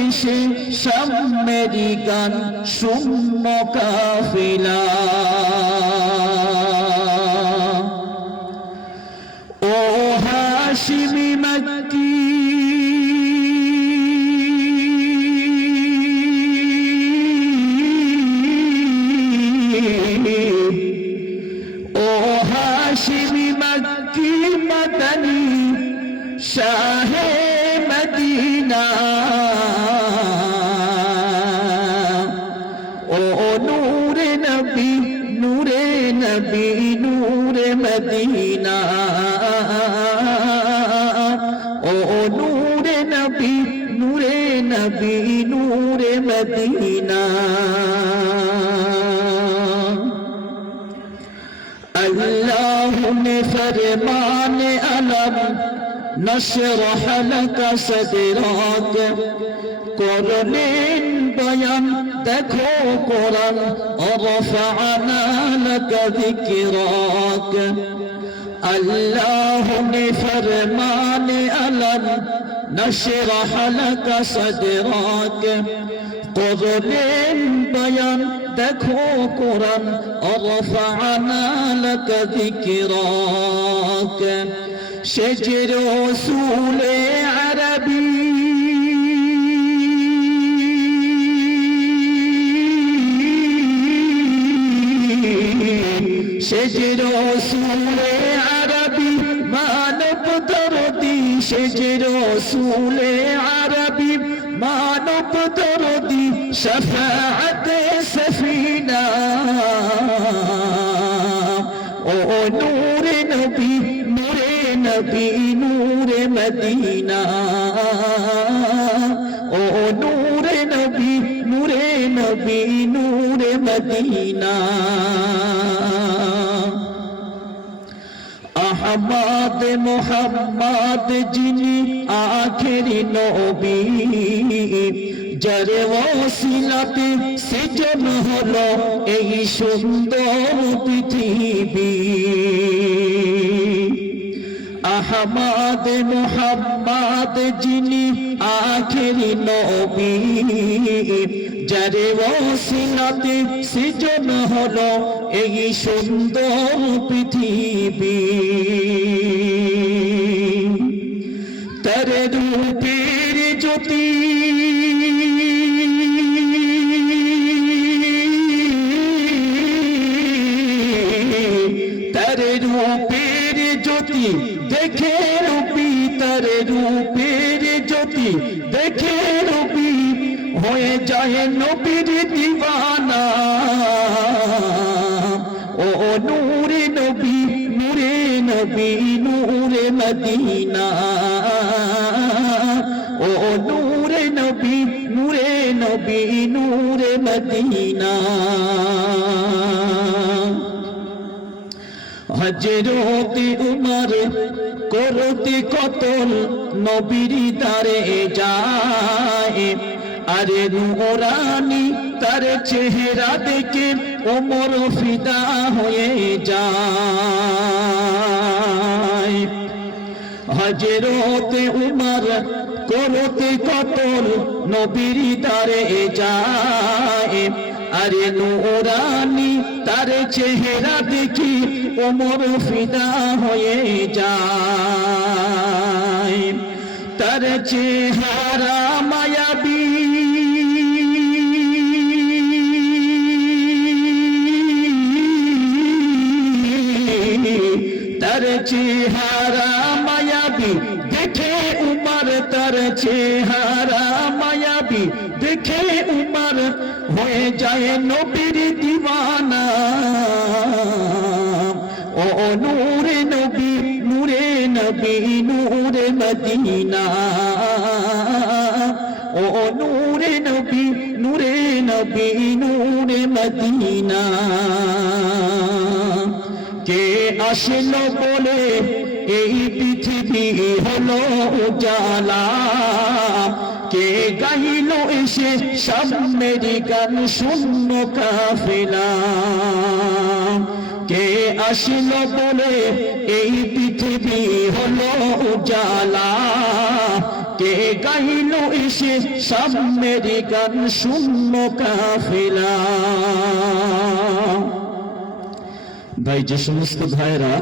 এসে সামনেরই গান শূন্য কাফেলা। ও হাশিমি মক্কি हाशिमी मक्की मदनी शाहे मदीना। ओ नूरे नबी नूरे नबी नूरे मदीना। ओ नूरे नबी नूरे नबी नूरे मदीना। अल्लाह ने फरमाने अलम नशरह लका सदरक करलेन बयान देखो कुरान रफअना लका जिक्रक। अल्लाह ने फरमाने अलम नशरह लका सदरक करलेन बयान देखो कुरान रफअना लका जिक्रक। शेजे रसूले अरबी शेजे रसूले अरबी मानव दर्दी। शेजे रसूले अरबी मानव दर्दी शफाअत सफीना। ओ नूरे नबी नूरे नबी नूरे मदीना। ओ नूरे नबी नूरे नबी नूरे मदीना। अहमद मोहम्मद जिनी आखिरी नबी যার ওসিলাতে সৃজন হলো এই সুন্দর পৃথিবী। আহমদ মুহাম্মদ যিনি আখেরি নবী যার ওসিলাতে সৃজন হলো এই সুন্দর পৃথিবী। তার রূপের জ্যোতি তার রূপের জ্যোতি দেখে রূপী তার রূপের জ্যোতি দেখে রূপী হয়ে যায় নবীর দিওয়ানা। ও নূরে নবী নূরে নবী নূরে মদিনা। ও নূরে নবী নূরে নবী নূরে মদিনা। হযরতে উমর করতে কতল নবীর দারে যায়। আরে নূরানি তার চেহারা দেখে ওমর ফিদা হয়ে যায়। হযরতে উমর করতে কতল নবীর দারে যায়। আরে নূরানি তার চেহারা দেখি ওমর ফিদা হয়ে যায়। তার চেহারা মায়াবী তার চেহারা মায়াবী দেখে উমর তার চেহারা মায়াবী দেখে উমর হয়ে যায় নবীর দিওয়ানা। ও নূরে নবী নূরে নবী নূরে মদিনা। ও নূরে নবী নূরে নবী নূরে মদিনা। কে আসলো বলে এই পৃথিবী হলো উজালা। কে গাইল এসে সামনের গান শূন্য কাফেলা। কে আসলো বলে এই পৃথিবী হলো উজালা। কে গাইল এসে সব মেরি গান শূন্য কাফেলা। ভাই, যে সমস্ত ভাইরা